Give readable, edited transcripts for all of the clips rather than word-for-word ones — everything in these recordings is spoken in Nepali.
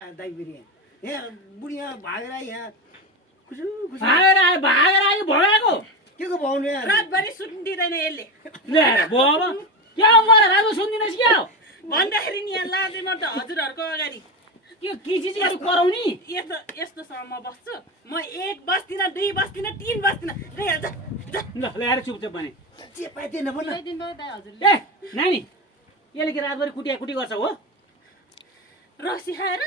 दाइ बिरिया यहाँ बुढी यहाँ भागेर यहाँ भागेर आयो भगाएको के को भाउनु यहाँ रातभरि सुत्नु दिँदैन यसले ले बाबा क्या हो मलाई रातो सुन्दिनस् क्या हो भन्दाखेरि नि यहाँ लाजे म त हजुरहरूको अगाडि के चिजहरू कराउने यस्तोसँग म बस्छु म 1 बस्दिन 2 बस्दिन 3 बस्दिन ल ल्याएर चुपचाप भने जे पाए त्यही नभन ए नानी यसले के रातभरि कुटी गर्छ हो रक्सी खाएर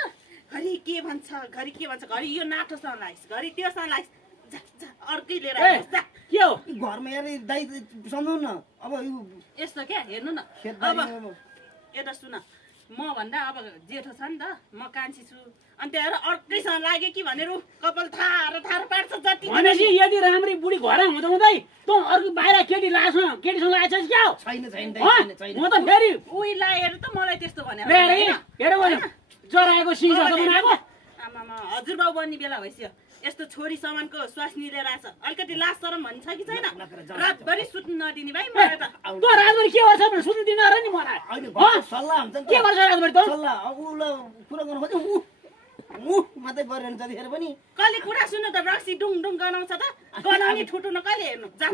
घरि के भन्छ घरि यो नाटोसँग लाइस घरि त्योसँग लाइस अर्कै लिएर आइस् जा के हो घरमा यहाँ दाइ सम्झाउनु न अब यो यस्तो क्या हेर्नु न खेतबारी यता सुन म भन्दा अब जेठो छ नि त म कान्छी छु अनि त्यहाँ अर्कैसँग लाग्यो कि भनेर कपाल थारो पार्छ जति भनेपछि यदि राम्री बुढी घर हुँदै तँ अर्को बाहिर केटीसँग आएछस् क्या हो छैन म त फेरि उही लाएर त मलाई त्यस्तो भने हेर चराएको सिंह जस्तो बनाएको आमामा हजुरबाउ बन्ने बेला भइसक्यो यस्तो छोरी समानको स्वास्नी लिएर आछ अलिकति लाज शरम भन्छ कि छैन रातभरि सुत्नु नदिने भाइ मलाई त तँ रातभरि के गर्छ भने सुत्नु दिनु र नि मलाई सल्लाह हुन्छ नि के गर्छ रातभरि त सल्लाह अब उसलाई कुरा गर्नु खोज्यो ऊ मात्रै गरेर जतिखेर पनि कहिले कुरा सुन्नु त रक्सी डुङ गनाउँछ त गनाउने ठुटुन कहिले हेर्नु जान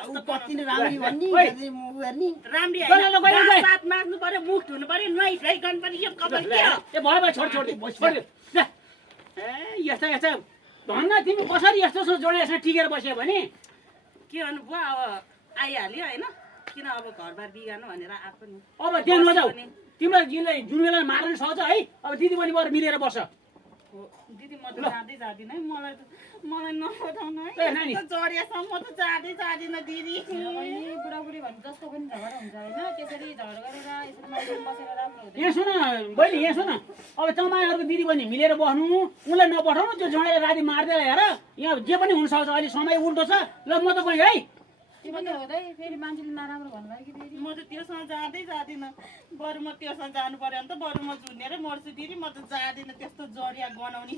कति नै राम्री भन्ने हेर्ने राम्री होइन साथ माग्नु पर्यो मुख धुनु पर्यो नुहाइ फ्राइ गर्नु पर्यो यो कपाल के हो ए भयो छोड ए यस्ता धन्न तिमी कसरी यस्तो जोडेर टिकेर बस्यो भने के गर्नु बुवा अब आइहाल्यो होइन किन अब घरबार बिगार्नु भनेर आएको नि अब त्यहाँ नजाऊ तिम्रो जुन बेला मार्न सक्छ है अब दिदी बहिनी भएर मिलेर बस्छ दिदी म त जाँदै जाँदिनँ है मलाई नपठाउनु ए, नानी। है जडियासम्म म त जाँदिनँ दिदी बुढाबुढी भने जस्तो पनि झगडा हुन्छ होइन त्यसरी झगडा गरेर यसरी मान्छे बसेर राम्रो हुँदैन यहाँ सुन बहिनी यहाँ सुन अब तपाईँहरूको दिदी बहिनी मिलेर बस्नु उसलाई नपठाउनु त्यो जडेर राति मार्दै हेर यहाँ जे पनि हुनसक्छ अहिले समय उल्टो छ ल म त गएँ है तिमी त हुँदै फेरि मान्छेले नराम्रो भन्नुभयो कि फेरि म त त्योसँग जाँदिनँ बरु म त्योसँग जानु पर्यो भने त बरु म झुन्नेरै मर्छु दिदी म त जाँदिनँ त्यस्तो जडिया गनाउने